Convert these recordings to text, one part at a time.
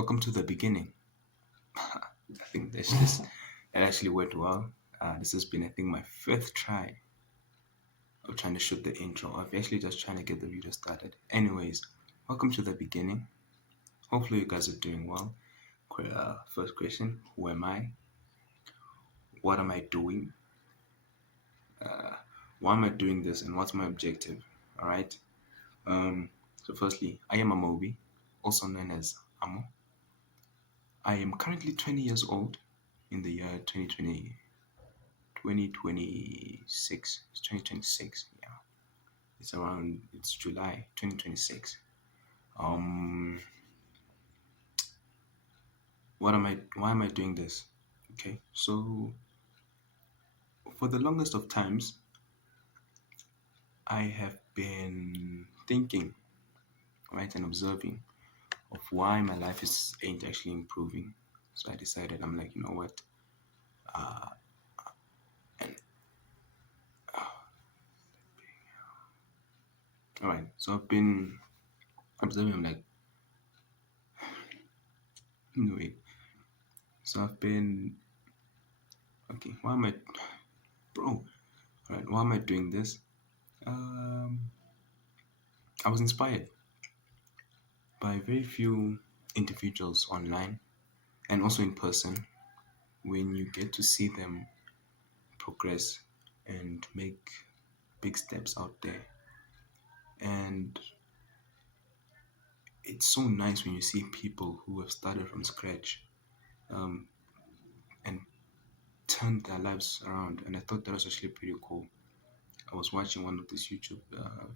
Welcome to the beginning. I think that actually went well. This has been, I think, my fifth try of trying to shoot the intro. Of actually just trying to get the video started. Anyways, welcome to the beginning. Hopefully, you guys are doing well. First question: Who am I? What am I doing? Why am I doing this? And what's my objective? All right. So, firstly, I am Amobi, also known as Amo. I am currently 20 years old in the year 2026. It's 2026, yeah. It's July 2026. Um, why am I doing this? Okay, so for the longest of times, I have been thinking, right, and observing of why my life is ain't actually improving. So I decided, I'm like, you know what? And all right, so I've been observing, I'm like, anyway, so I've been, okay, why am I, bro, all right, why am I doing this? Um, I was inspired by very few individuals online and also in person when you get to see them progress and make big steps out there. And it's so nice when you see people who have started from scratch and turned their lives around. And I thought that was actually pretty cool. I was watching one of these YouTube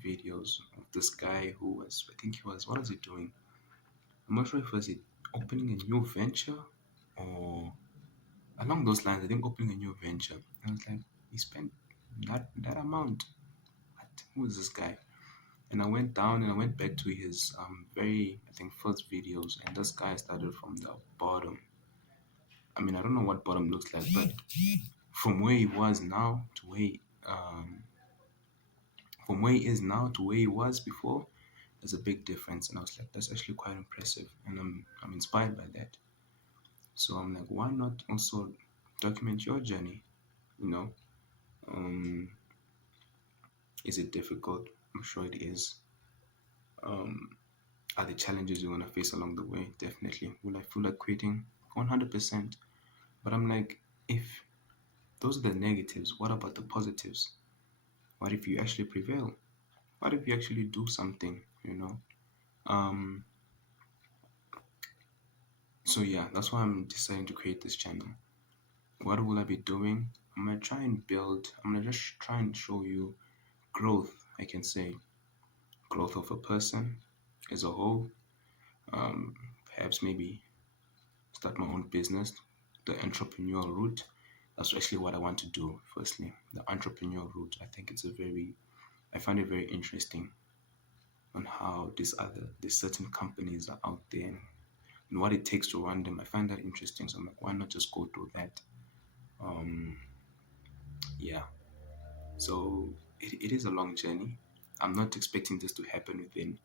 videos of this guy who was, I think he was, what was he doing? I'm not sure if was it opening a new venture or along those lines. I think opening a new venture. I was like, he spent that amount. What? Who is this guy? And I went down and I went back to his very I think first videos, and this guy started from the bottom. I mean, I don't know what bottom looks like, but from where he was now to where um from where he is now to where he was before, there's a big difference. And I was like, that's actually quite impressive, and I'm inspired by that. So I'm like, why not also document your journey? You know, um, is it difficult? I'm sure it is. Are the challenges you're gonna face along the way? Definitely. Will I feel like quitting? 100%. But I'm like, if those are the negatives, what about the positives? What if you actually prevail? What if you actually do something? Um. So yeah, that's why I'm deciding to create this channel. What will I be doing? I'm gonna try and build. I'm gonna just try and show you growth. I can say growth of a person as a whole. Um, Perhaps maybe start my own business, the entrepreneurial route. That's actually what I want to do. Firstly, the entrepreneurial route. I find it very interesting on how these certain companies are out there and what it takes to run them. I find that interesting. So I'm like, why not just go through that? Um, yeah. So it is a long journey. I'm not expecting this to happen within.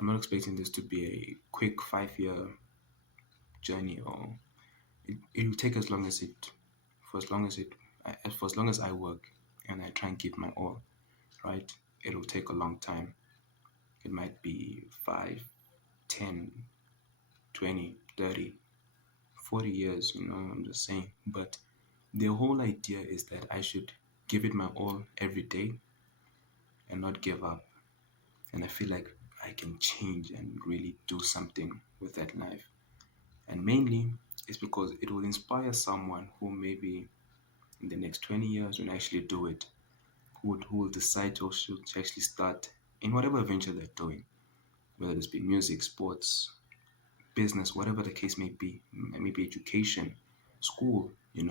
I'm not expecting this to be a quick 5 year journey, or it will take as long as it, for as long as it, for as long as I work and I try and give my all, right? It'll take a long time. It might be 5, 10, 20, 30, 40 years, I'm just saying. But the whole idea is that I should give it my all every day and not give up. And I feel like I can change and really do something with that life. And mainly, it's because it will inspire someone who maybe in the next 20 years when I actually do it, who will decide to actually start in whatever venture they're doing, whether it's be music, sports, business, whatever the case may be, maybe education, school, and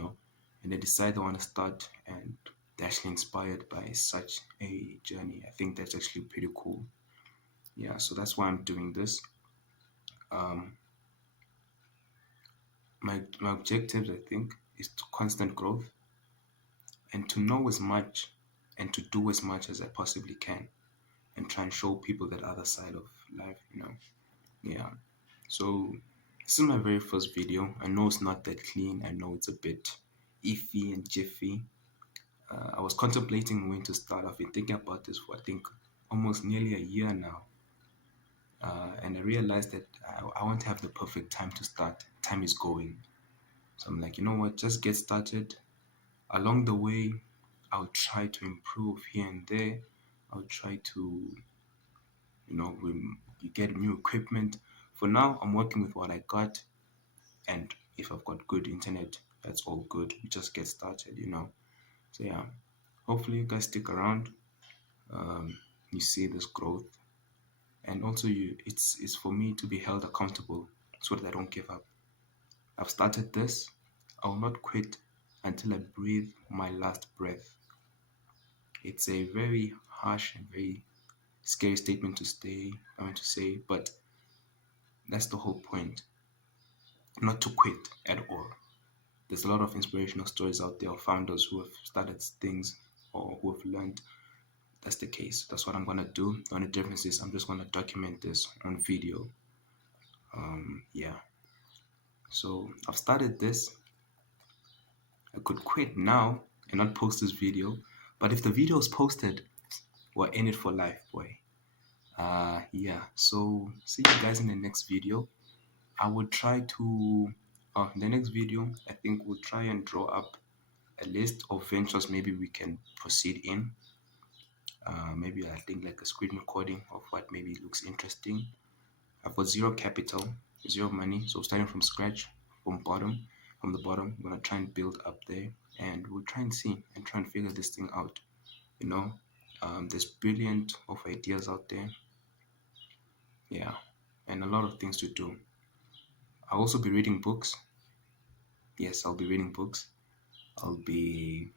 they decide they want to start and they're actually inspired by such a journey. I think that's actually pretty cool. Yeah, so that's why I'm doing this. Um, my objectives, I think, is to constant growth and to know as much and to do as much as I possibly can and try and show people that other side of life. Yeah. So This is my very first video. I know it's not that clean. I know it's a bit iffy and jiffy. I was contemplating when to start. I've been thinking about this for I think almost nearly a year now. And I realized that I want to have the perfect time to start. Time is going. So I'm like, you know what, just get started. Along the way, I'll try to improve here and there. I'll try to, get new equipment. For now, I'm working with what I got. And if I've got good internet, that's all good. We just get started. So yeah, hopefully you guys stick around. You see this growth, and also it's for me to be held accountable so that I don't give up. I've started this. I will not quit until I breathe my last breath. It's a very harsh and very scary statement to say, but that's the whole point. Not to quit at all. There's a lot of inspirational stories out there of founders who have started things or who have learned. That's the case. That's what I'm gonna do. The only difference is I'm just gonna document this on video. Yeah. So I've started this. I could quit now and not post this video, but if the video is posted, we're in it for life, boy. Yeah. So see you guys in the next video. I will try to. In the next video, I think we'll try and draw up a list of ventures maybe we can proceed in. Maybe I think like a screen recording of what maybe looks interesting. I've got zero capital, zero money, so starting from scratch, from the bottom, I'm gonna try and build up there, and we'll try and see and try and figure this thing out. You know, there's brilliant of ideas out there, yeah, and a lot of things to do. I'll also be reading books. Yes, I'll be reading books. I'll be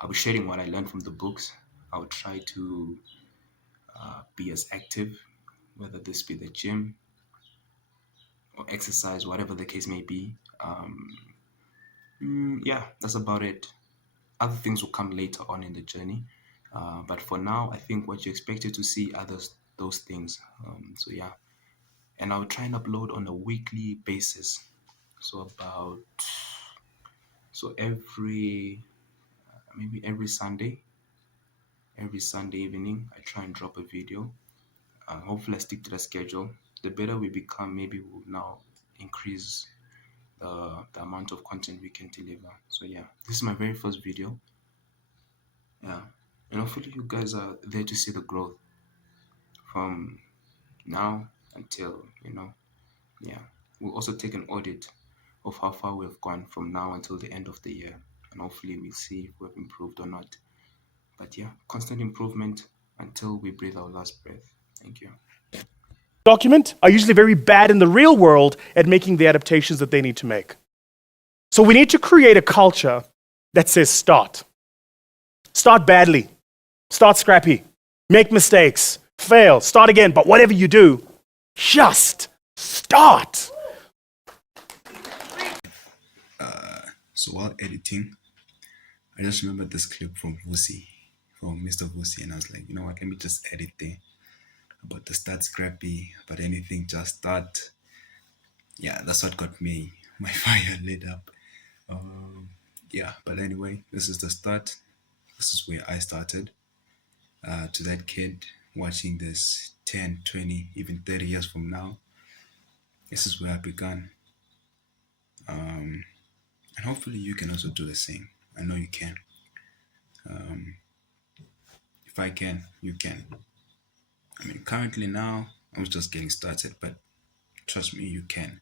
I'll be sharing what I learned from the books. I'll try to be as active, whether this be the gym or exercise, whatever the case may be. Yeah, that's about it. Other things will come later on in the journey. But for now, I think what you expected to see are those things. So yeah, and I'll try and upload on a weekly basis. So about so maybe every Sunday evening, I try and drop a video. Hopefully, I stick to the schedule. The better we become, maybe we'll now increase the amount of content we can deliver. So yeah, this is my very first video. Yeah, and hopefully you guys are there to see the growth from now until yeah. We'll also take an audit of how far we've gone from now until the end of the year, and hopefully we'll see if we've improved or not. But yeah, constant improvement until we breathe our last breath. Thank you. Document are usually very bad in the real world at making the adaptations that they need to make. So we need to create a culture that says start. Start badly. Start scrappy. Make mistakes. Fail. Start again. But whatever you do, just start. So while editing, I just remembered this clip from Mr. Vusi, and I was like, you know what, let me just edit there about the start scrappy, but anything just start. Yeah, that's what got me my fire lit up. Yeah, but anyway, this is the start. This is where I started. To that kid watching this 10, 20, even 30 years from now, this is where I began. And hopefully you can also do the same. I know you can. If I can, you can. I mean, currently now, I'm just getting started, but trust me, you can.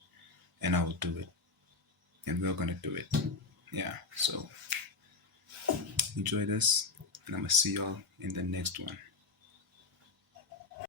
And I will do it. And we're going to do it. Yeah, so enjoy this, and I'm going to see y'all in the next one.